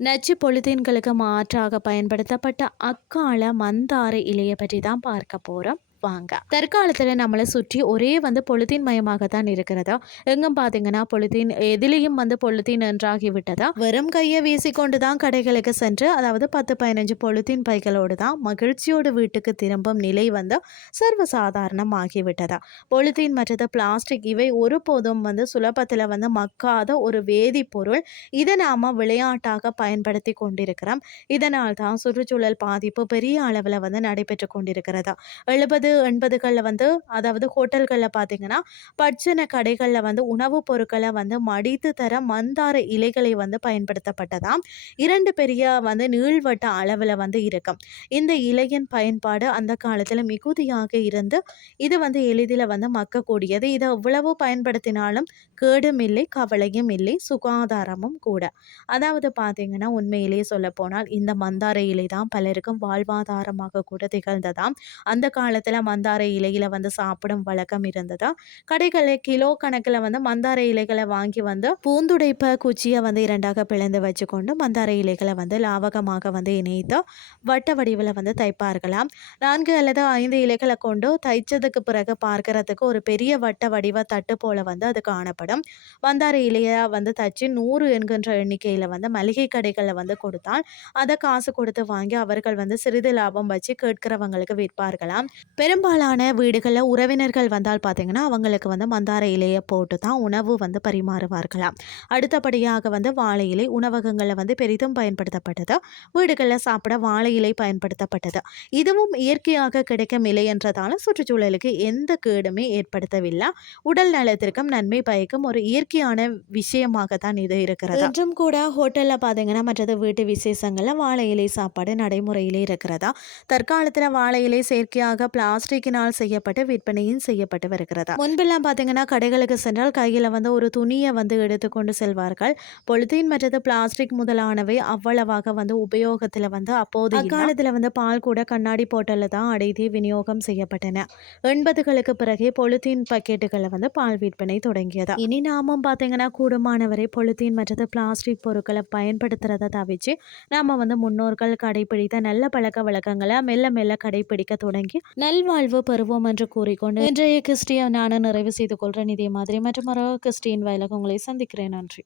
நச்சு பொழுதீன்களுக்கு மாற்றாக பயன்படுத்தப்பட்ட அக்கால மந்தார இலையை பற்றி தான் பார்க்க போகிறோம் வாங்க தற்காலத்தில் நம்மளை சுற்றி ஒரே வந்து பொலித்தீன் மயமாக தான் இருக்கிறதா? எங்கும் பார்த்தீங்கன்னா பொலித்தீன் எதிலையும் வந்து பொலித்தீன் நன்றாகி விட்டதா வெறும் கையை வீசிக்கொண்டு தான் கடைகளுக்கு சென்று அதாவது பத்து பதினஞ்சு பொலித்தீன் பைகளோடு தான் மகிழ்ச்சியோடு வீட்டுக்கு திரும்பும் நிலை வந்து சர்வசாதாரணம் ஆகிவிட்டதா? பொலித்தீன் மற்றது பிளாஸ்டிக் இவை ஒருபோதும் வந்து சுலபத்தில் வந்து மக்காத ஒரு வேதிப்பொருள். இதை நாம் விளையாட்டாக பயன்படுத்தி கொண்டிருக்கிறோம். இதனால் தான் சுற்றுச்சூழல் பாதிப்பு பெரிய அளவில் வந்து நடைபெற்று கொண்டிருக்கிறதா? எழுபது எண்பதுகளில் வந்து அதாவது ஹோட்டல்களில் பார்த்தீங்கன்னா பட்சண கடைகளில் வந்து உணவுப் பொருட்களை வந்து மடித்து தர மந்தார இலைகளை வந்து பயன்படுத்தப்பட்டதாம் இரண்டு பெரிய வந்து நீள்வட்ட அளவில் வந்து இருக்கும் இந்த இலையின் பயன்பாடு அந்த காலத்தில் மிகுதியாக இருந்து இது வந்து எளிதில் வந்து மக்கக்கூடியது. இதை எவ்வளவு பயன்படுத்தினாலும் கேடும் இல்லை கவலையும் இல்லை சுகாதாரமும் கூட. அதாவது பார்த்தீங்கன்னா உண்மையிலேயே சொல்ல போனால் இந்த மந்தார இலை தான் பலருக்கும் வாழ்வாதாரமாக கூட திகழ்ந்ததாம். அந்த காலத்தில் மந்தார இலையில வந்து சாப்பிடும் வழக்கம் இருந்ததா? கடைகளில் கிலோ கணக்கில் வந்து மந்தார இலைகளை வாங்கி வந்து பூந்துடைப்ப குச்சியை வந்து இரண்டாக பிளந்து வச்சுக்கொண்டு மந்தார இலைகளை வந்து லாவகமாக வந்து இணைத்து வட்ட வடிவில் வந்து தைப்பார்களாம். நான்கு அல்லது ஐந்து இலைகளை கொண்டு தைச்சதுக்கு பிறகு பார்க்கறதுக்கு ஒரு பெரிய வட்ட வடிவ தட்டு போல வந்து அது காணப்படும். மந்தார இலையை வந்து தச்சு நூறு என்கின்ற எண்ணிக்கையில் வந்து மளிகை கடைகளில் வந்து கொடுத்தால் அதை காசு கொடுத்து வாங்கி அவர்கள் வந்து சிறிது லாபம் வச்சு கேட்கிறவங்களுக்கு விற்பார்களாம். பெரும்பாலான வீடுகளில் உறவினர்கள் வந்தால் பார்த்தீங்கன்னா அவங்களுக்கு வந்து மந்தார இலையை போட்டு தான் உணவு வந்து பரிமாறுவார்களாம். அடுத்தபடியாக வந்து வாழை இலை உணவகங்களில் வந்து பெரிதும் பயன்படுத்தப்பட்டது. வீடுகளில் சாப்பிட வாழை இலை பயன்படுத்தப்பட்டது. இதுவும் இயற்கையாக கிடைக்கும் இலை என்றதால சுற்றுச்சூழலுக்கு எந்த கேடுமே ஏற்படுத்தவில்லை. உடல் நலத்திற்கும் நன்மை பயக்கும் ஒரு இயற்கையான விஷயமாக தான் இது இருக்கிறது. என்றும் கூட ஹோட்டலில் பார்த்தீங்கன்னா மற்றது வீட்டு விசேஷங்களில் வாழை இலை சாப்பாடு நடைமுறையிலே இருக்கிறதா? தற்காலத்தில் வாழை இலை செயற்கையாக பிளாஸ்டிக்கினால் செய்யப்பட்டு விற்பனையும் செய்யப்பட்டு வருகிறதா முன்பெல்லாம் பார்த்தீங்கன்னா கடைகளுக்கு சென்றால் கையில் வந்து ஒரு துணியை வந்து எடுத்துக்கொண்டு செல்வார்கள். பொலித்தீன் மற்றது பிளாஸ்டிக் முதலானவை அவ்வளவாக வந்து உபயோகத்தில் வந்து அப்போது அக்காலத்தில் வந்து பால் கூட கண்ணாடி போட்டலில் தான் அடைதி விநியோகம் செய்யப்பட்டன. எண்பதுகளுக்கு பிறகே பொலித்தீன் பக்கெட்டுகளில் வந்து பால் விற்பனை தொடங்கியதா? இனி நாமும் பார்த்தீங்கன்னா கூடுமானவரை பொலித்தீன் மற்றது பிளாஸ்டிக் பொருட்களை பயன்படுத்துறதை தவிச்சு நாம வந்து முன்னோர்கள் கடைபிடித்த நல்ல பழக்க வழக்கங்களை மெல்ல மெல்ல கடைபிடிக்க தொடங்கி நல்வாழ்வு பெறுவோம் என்று கூறிக்கொண்டு இன்றைய கிறிஸ்டிய நான் நிறைவு செய்து கொள்கிறேன் இதே மாதிரி மற்றும் ஒரு கிறிஸ்டின் வயலாக உங்களை சந்திக்கிறேன். நன்றி.